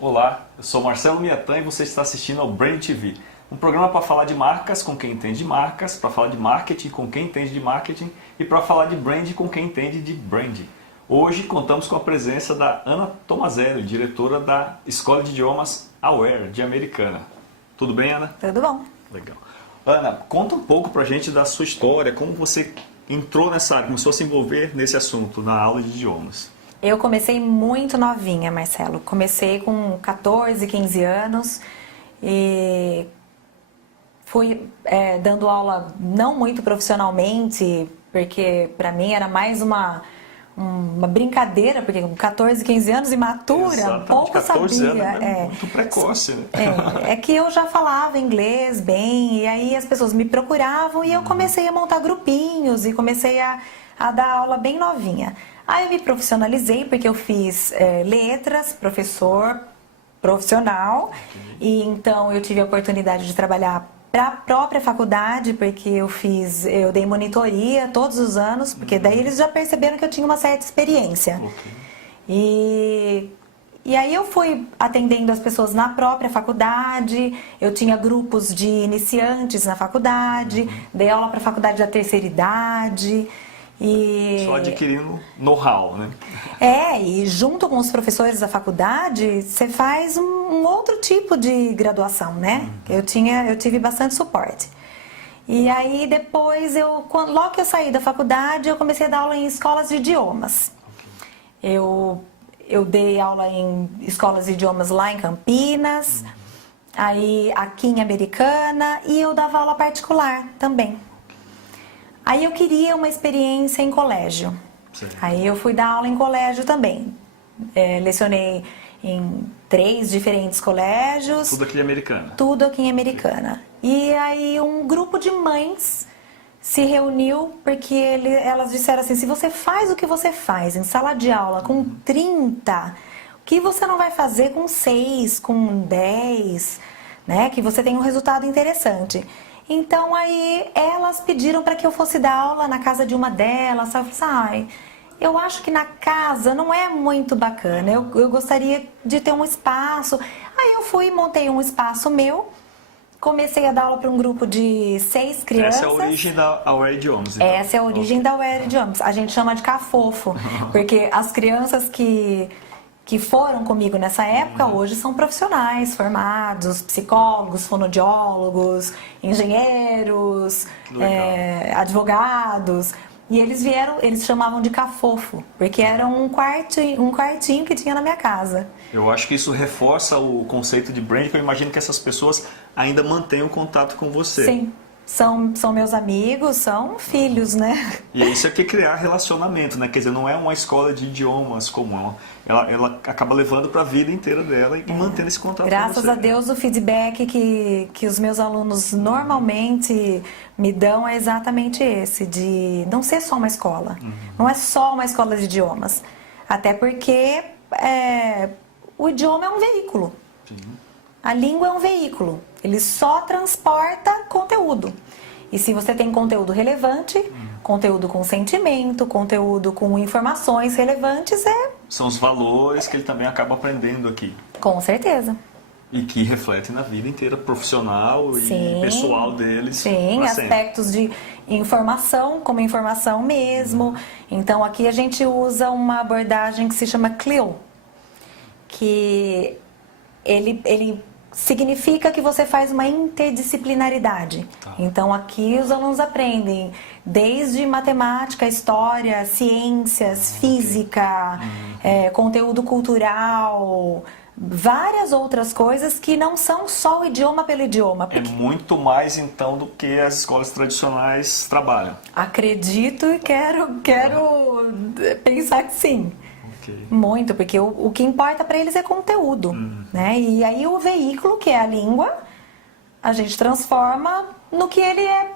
Olá, eu sou Marcelo Miatan e você está assistindo ao Brand TV, um programa para falar de marcas com quem entende de marcas, para falar de marketing com quem entende de marketing e para falar de brand com quem entende de brand. Hoje contamos com a presença da Ana Tomazelli, diretora da Escola de Idiomas Aware, de Americana. Tudo bem, Ana? Tudo bom. Legal. Ana, conta um pouco pra gente da sua história, como você entrou nessa área, começou a se envolver nesse assunto, na aula de idiomas. Eu comecei muito novinha, Marcelo. Comecei com 14, 15 anos e fui dando aula não muito profissionalmente, porque para mim era mais uma brincadeira, porque com 14, 15 anos, imatura, Exatamente, pouco 14 sabia. anos, muito precoce, né? É que eu já falava inglês bem, e aí as pessoas me procuravam e eu comecei a montar grupinhos e comecei a dar aula bem novinha. Aí eu me profissionalizei porque eu fiz letras, professor profissional, e então eu tive a oportunidade de trabalhar para a própria faculdade, porque eu dei monitoria todos os anos, porque daí eles já perceberam que eu tinha uma certa experiência. E aí eu fui atendendo as pessoas na própria faculdade, eu tinha grupos de iniciantes na faculdade, dei aula para a faculdade da terceira idade. Só adquirindo know-how, né? E junto com os professores da faculdade, você faz um outro tipo de graduação, né? Eu tive bastante suporte. E aí depois, logo que eu saí da faculdade, eu comecei a dar aula em escolas de idiomas. Eu dei aula em escolas de idiomas lá em Campinas, aí aqui em Americana, e eu dava aula particular também. Aí eu queria uma experiência em colégio. Sim. Aí eu fui dar aula em colégio também. Lecionei em 3 diferentes colégios. Tudo aqui em Americana? Tudo aqui em Americana. E aí um grupo de mães se reuniu porque elas disseram assim, se você faz o que você faz em sala de aula com 30, o que você não vai fazer com 6, com 10, né? Que você tem um resultado interessante. Então aí elas pediram para que eu fosse dar aula na casa de uma delas. Eu falei, eu acho que na casa não é muito bacana, eu gostaria de ter um espaço. Aí eu fui e montei um espaço meu, comecei a dar aula para um grupo de 6 crianças. Essa é a origem da Aware Idiomas, então. Essa é a origem da Aware Idiomas. A gente chama de cafofo, porque as crianças que foram comigo nessa época, hoje são profissionais formados, psicólogos, fonoaudiólogos, engenheiros, advogados. E eles chamavam de cafofo, porque era um quartinho que tinha na minha casa. Eu acho que isso reforça o conceito de brand, que eu imagino que essas pessoas ainda mantêm o contato com você. Sim. São meus amigos, são filhos, né? E isso é que criar relacionamento, né? Quer dizer, não é uma escola de idiomas comum. Ela acaba levando para a vida inteira dela e mantendo esse contato com você. Graças a Deus, o feedback que os meus alunos normalmente me dão é exatamente esse, de não ser só uma escola. Não é só uma escola de idiomas. Até porque o idioma é um veículo. Sim. A língua é um veículo, ele só transporta conteúdo. E se você tem conteúdo relevante, conteúdo com sentimento, conteúdo com informações relevantes, São os valores que ele também acaba aprendendo aqui. Com certeza. E que refletem na vida inteira profissional e pessoal deles. Sim, aspectos de informação, como informação mesmo. Então aqui a gente usa uma abordagem que se chama CLIL, que ele significa que você faz uma interdisciplinaridade. Então aqui os alunos aprendem desde matemática, história, ciências, física, conteúdo cultural, várias outras coisas que não são só o idioma pelo idioma. É muito mais então do que as escolas tradicionais trabalham. Acredito e quero pensar que sim. Muito, porque o que importa para eles é conteúdo, né? E aí o veículo, que é a língua, a gente transforma no que ele é,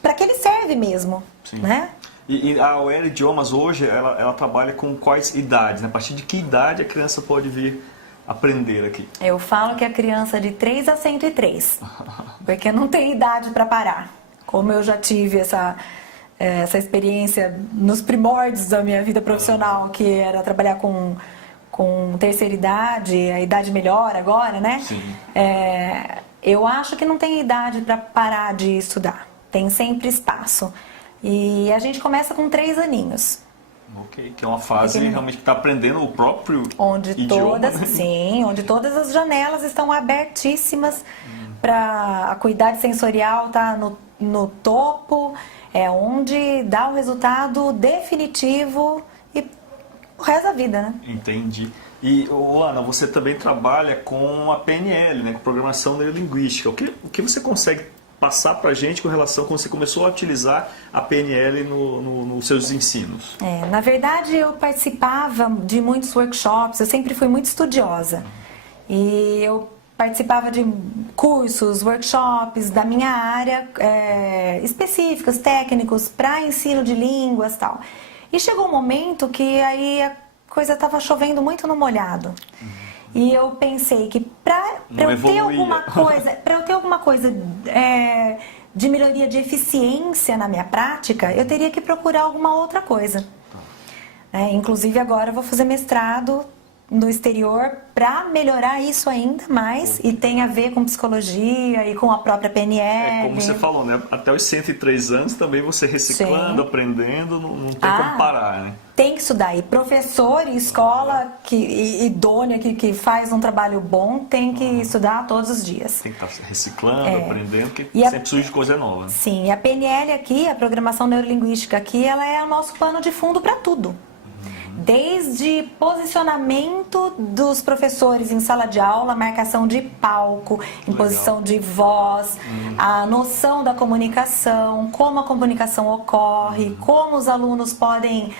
para que ele serve mesmo, né? E a OER Idiomas hoje, ela trabalha com quais idades? Né? A partir de que idade a criança pode vir aprender aqui? Eu falo que a criança de 3 a 103, porque não tem idade para parar. Como eu já tive essa experiência nos primórdios da minha vida profissional, que era trabalhar com terceira idade, a idade melhor agora, né? Sim. Eu acho que não tem idade para parar de estudar. Tem sempre espaço. E a gente começa com 3 aninhos. Ok, que é uma fase realmente que está aprendendo o próprio idioma. Onde todas as janelas estão abertíssimas para a acuidade sensorial tá no topo, é onde dá o resultado definitivo e o resto da vida, né? Entendi. E, Ana, você também trabalha com a PNL, né, com Programação Neurolinguística. O que você consegue passar para a gente com relação a como você começou a utilizar a PNL nos seus ensinos? Na verdade, eu participava de muitos workshops, eu sempre fui muito estudiosa. E eu participava de cursos, workshops da minha área, específicos, técnicos, para ensino de línguas e tal. E chegou um momento que aí a coisa estava chovendo muito no molhado. E eu pensei que para eu ter alguma coisa de melhoria de eficiência na minha prática, eu teria que procurar alguma outra coisa. Inclusive agora eu vou fazer mestrado no exterior para melhorar isso ainda mais e tem a ver com psicologia e com a própria PNL. Como você falou, né? Até os 103 anos também você reciclando, Sim. aprendendo, não tem como parar, né? Tem que estudar. E professor e escola idônea que faz um trabalho bom tem que estudar todos os dias. Tem que estar reciclando, aprendendo, porque E sempre surge coisa nova. Né? Sim, e a PNL aqui, a Programação Neurolinguística aqui, ela é o nosso pano de fundo para tudo. Desde posicionamento dos professores em sala de aula, marcação de palco, imposição de voz, a noção da comunicação, como a comunicação ocorre, como os alunos podem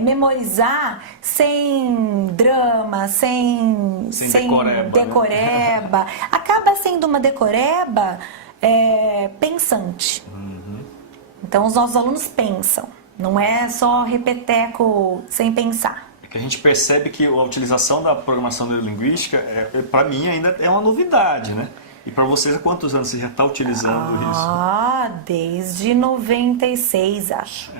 memorizar sem drama, sem decoreba. Né? Acaba sendo uma decoreba pensante. Então os nossos alunos pensam. Não é só repeteco sem pensar. É que a gente percebe que a utilização da programação neurolinguística, para mim, ainda é uma novidade, né? E para vocês, há quantos anos você já está utilizando isso? Desde 96, acho.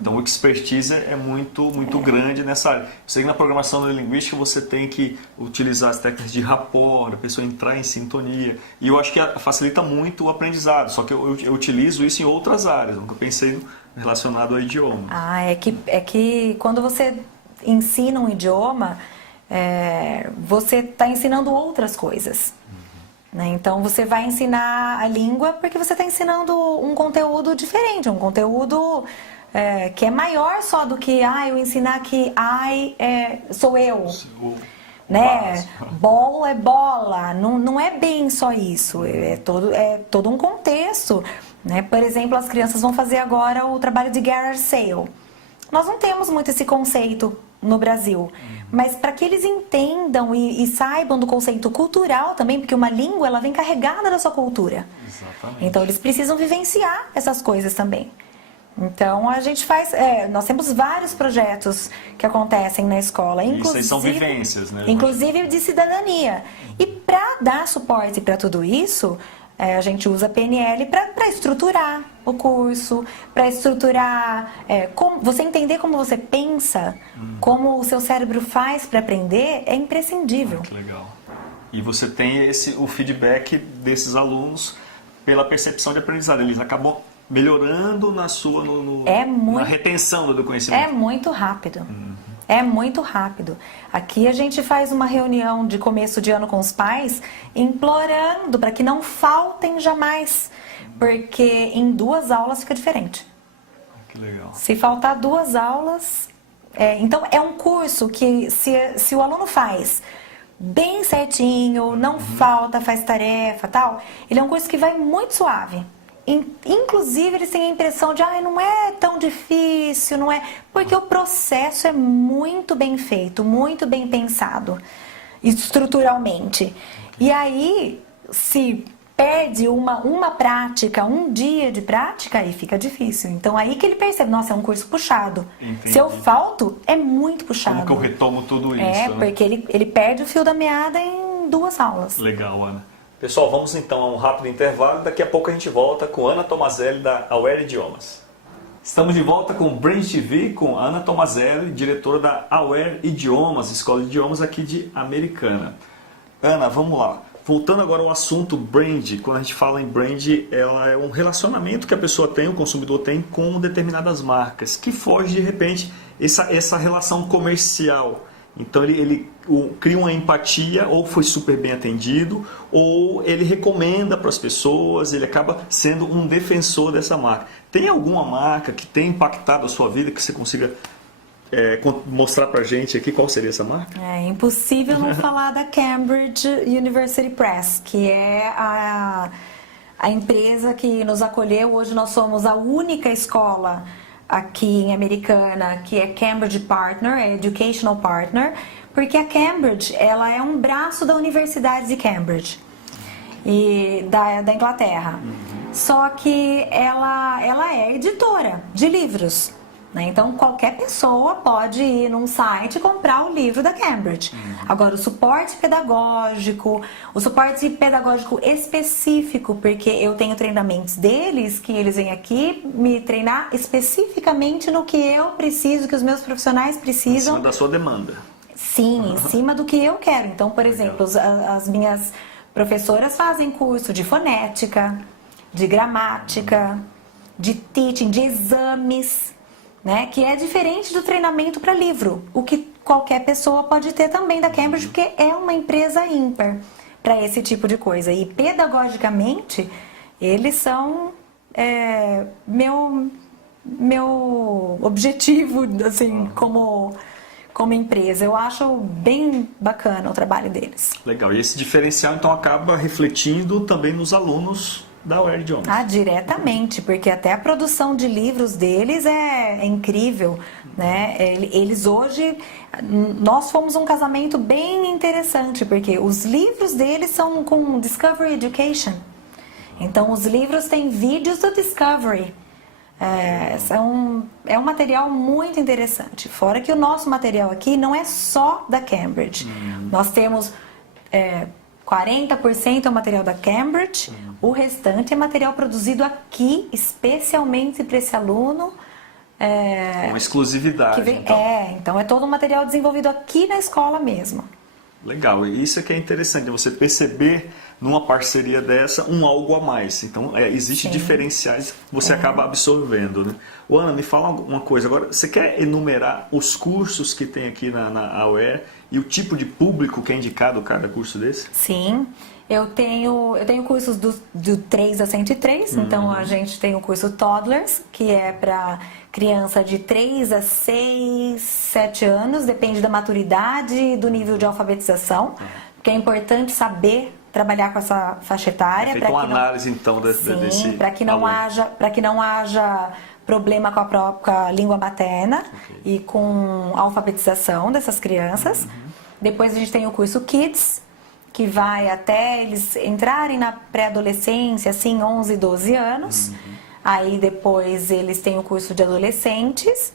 Então o expertise é muito grande nessa área. Eu sei que na programação neurolinguística você tem que utilizar as técnicas de rapport, a pessoa entrar em sintonia. E eu acho que facilita muito o aprendizado, só que eu utilizo isso em outras áreas, nunca pensei relacionado ao idioma. É que quando você ensina um idioma, você está ensinando outras coisas. Né? Então você vai ensinar a língua porque você está ensinando um conteúdo diferente, um conteúdo que é maior só do que eu ensinar que sou eu. Né? Ball é bola, não é bem só isso, é todo um contexto. Né? Por exemplo, as crianças vão fazer agora o trabalho de garage sale. Nós não temos muito esse conceito no Brasil, mas para que eles entendam e saibam do conceito cultural também, porque uma língua ela vem carregada da sua cultura. Exatamente. Então eles precisam vivenciar essas coisas também. Então a gente faz, nós temos vários projetos que acontecem na escola, inclusive são vivências, né? Inclusive de cidadania. E para dar suporte para tudo isso, a gente usa a PNL para estruturar o curso, para estruturar, você entender como você pensa, como o seu cérebro faz para aprender, é imprescindível. Que legal. E você tem o feedback desses alunos pela percepção de aprendizado. Eles acabam melhorando na retenção do conhecimento. É muito rápido. É muito rápido. Aqui a gente faz uma reunião de começo de ano com os pais, implorando para que não faltem jamais, porque em 2 aulas fica diferente. Que legal. Se faltar 2 aulas... então é um curso que se o aluno faz bem certinho, não falta, faz tarefa tal, ele é um curso que vai muito suave. Inclusive eles têm a impressão de não é tão difícil, não é, porque o processo é muito bem feito, muito bem pensado estruturalmente. E aí, se perde uma prática, um dia de prática, aí fica difícil. Então aí que ele percebe, nossa, é um curso puxado. Entendi. Se eu falto, é muito puxado. Como que eu retomo tudo isso? É, né? porque ele perde o fio da meada em 2 aulas. Legal, Ana. Pessoal, vamos então a um rápido intervalo. Daqui a pouco a gente volta com Ana Tomazelli da Aware Idiomas. Estamos de volta com o Brand TV, com Ana Tomazelli, diretora da Aware Idiomas, Escola de Idiomas aqui de Americana. Ana, vamos lá. Voltando agora ao assunto brand, quando a gente fala em brand, ela é um relacionamento que a pessoa tem, o consumidor tem com determinadas marcas, que foge de repente essa relação comercial. Então ele cria uma empatia, ou foi super bem atendido, ou ele recomenda para as pessoas, ele acaba sendo um defensor dessa marca. Tem alguma marca que tem impactado a sua vida que você consiga mostrar pra gente aqui qual seria essa marca? É impossível não falar da Cambridge University Press, que é a empresa que nos acolheu. Hoje nós somos a única escola aqui em Americana que é Cambridge Partner, é Educational Partner, porque a Cambridge ela é um braço da Universidade de Cambridge e da Inglaterra. Só que ela é editora de livros. Então, qualquer pessoa pode ir num site e comprar o livro da Cambridge. Agora, o suporte pedagógico específico, porque eu tenho treinamentos deles, que eles vêm aqui me treinar especificamente no que eu preciso, que os meus profissionais precisam. Em cima da sua demanda. Sim, em cima do que eu quero. Então, por exemplo, as minhas professoras fazem curso de fonética, de gramática, de teaching, de exames, né, que é diferente do treinamento para livro, o que qualquer pessoa pode ter também da Cambridge, porque é uma empresa ímpar para esse tipo de coisa. E pedagogicamente, eles são meu objetivo, assim, como empresa. Eu acho bem bacana o trabalho deles. Legal. E esse diferencial, então, acaba refletindo também nos alunos da Aware Idiomas. Diretamente, porque até a produção de livros deles é incrível, né? Eles hoje, nós fomos um casamento bem interessante, porque os livros deles são com Discovery Education. Então, os livros têm vídeos do Discovery. É um material muito interessante. Fora que o nosso material aqui não é só da Cambridge. Nós temos 40% é o material da Cambridge, o restante é material produzido aqui, especialmente para esse aluno. Uma exclusividade. Então é todo um material desenvolvido aqui na escola mesmo. Legal, e isso é que é interessante, você perceber numa parceria dessa algo a mais. Então, existem diferenciais que você acaba absorvendo, né? Ana, me fala uma coisa agora, você quer enumerar os cursos que tem aqui na Aware e o tipo de público que é indicado cada curso desse? Sim, eu tenho cursos do 3 a 103, então a gente tem o curso Toddlers, que é para criança de 3 a 6, 7 anos, depende da maturidade e do nível de alfabetização, porque é importante saber trabalhar com essa faixa etária. Feita uma análise, então, desse para que não haja problema com a língua materna e com a alfabetização dessas crianças. Depois a gente tem o curso Kids, que vai até eles entrarem na pré-adolescência, assim, 11, 12 anos. Aí depois eles têm o curso de adolescentes.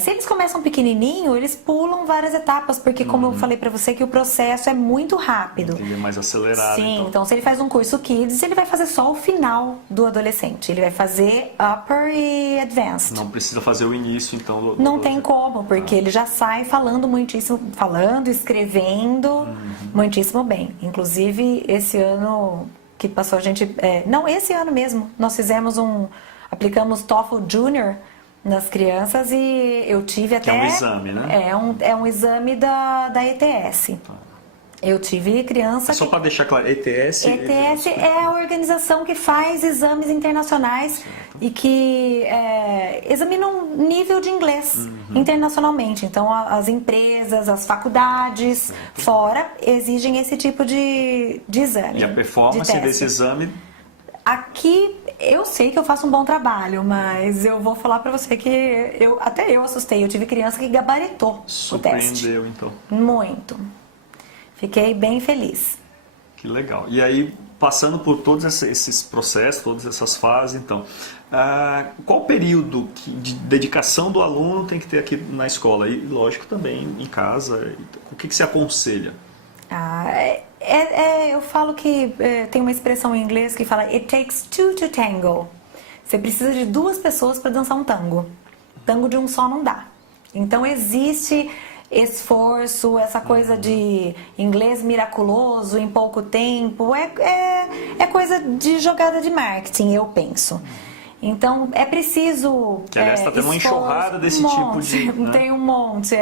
Se eles começam pequenininho, eles pulam várias etapas, porque como eu falei pra você que o processo é muito rápido. Ele é mais acelerado. Sim, então se ele faz um curso Kids, ele vai fazer só o final do adolescente. Ele vai fazer Upper e Advanced. Não precisa fazer o início, então. Não tem como, porque ele já sai falando muitíssimo, escrevendo muitíssimo bem. Inclusive, esse ano que passou a gente... esse ano mesmo, nós aplicamos TOEFL Junior nas crianças e eu tive até... Que é um exame, né? É um exame da ETS. Eu tive criança... Só para deixar claro, ETS... ETS é a organização que faz exames internacionais e que examinam nível de inglês internacionalmente. Então, as empresas, as faculdades, fora, exigem esse tipo de exame. E a performance desse exame... Aqui, eu sei que eu faço um bom trabalho, mas eu vou falar pra você que até eu assustei. Eu tive criança que gabaritou o teste. Surpreendeu, então. Muito. Fiquei bem feliz. Que legal. E aí, passando por todos esses processos, todas essas fases, então, qual período de dedicação do aluno tem que ter aqui na escola? E, lógico, também em casa. O que você aconselha? Eu falo que tem uma expressão em inglês que fala "It takes two to tango". Você precisa de 2 pessoas para dançar um tango. Tango de um só não dá. Então existe esforço, essa coisa de inglês miraculoso em pouco tempo, é coisa de jogada de marketing, eu penso. Então é preciso. Que aliás está tendo uma enxurrada desse tipo de. Né? Tem um monte,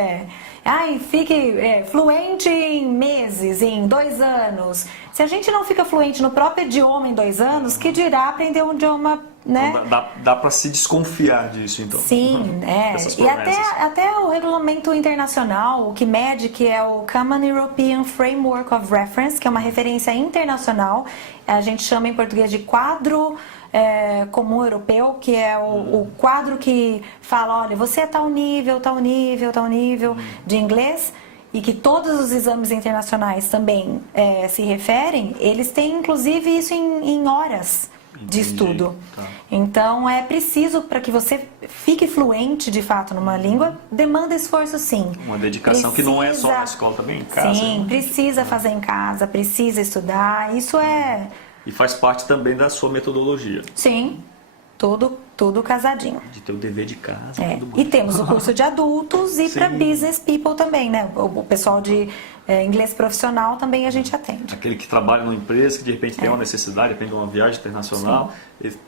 fique fluente em meses, em 2 anos. Se a gente não fica fluente no próprio idioma em 2 anos, que dirá aprender um idioma, né? Então, dá para se desconfiar disso, então. Sim, E até o regulamento internacional, o que mede, que é o Common European Framework of Reference, que é uma referência internacional, a gente chama em português de quadro comum europeu, que é o quadro que fala, olha, você é tal nível de inglês, e que todos os exames internacionais também se referem, eles têm inclusive isso em horas de estudo. Tá. Então é preciso, para que você fique fluente de fato numa língua, demanda esforço, sim. Uma dedicação que não é só na escola, também em casa. Sim, precisa fazer em casa, precisa estudar, isso é... E faz parte também da sua metodologia. Sim, tudo casadinho. De ter o dever de casa. Tudo E temos o curso de adultos e para business people também, né? O pessoal de inglês profissional também a gente atende. Aquele que trabalha numa empresa, que de repente tem uma necessidade, depende de uma viagem internacional,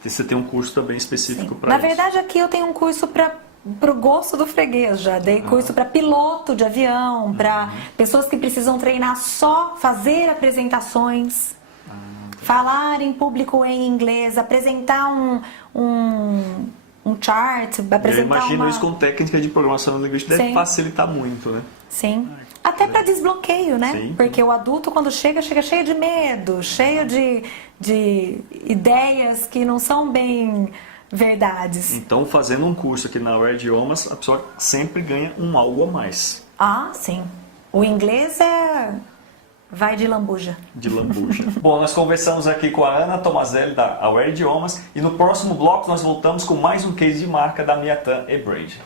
você tem um curso também específico para isso. Na verdade, aqui eu tenho um curso para o gosto do freguês, já dei curso para piloto de avião, para pessoas que precisam treinar só fazer apresentações. Falar em público em inglês, apresentar um chart, apresentar Eu imagino isso com técnica de programação linguística deve facilitar muito, né? Sim. Até para desbloqueio, né? Sim. Porque o adulto, quando chega cheio de medo, cheio de ideias que não são bem verdades. Então, fazendo um curso aqui na Aware Idiomas, a pessoa sempre ganha algo a mais. Sim. O inglês vai de lambuja. De lambuja. Bom, nós conversamos aqui com a Ana Tomazelli da Aware Idiomas e no próximo bloco nós voltamos com mais um case de marca da Miatan e Braid.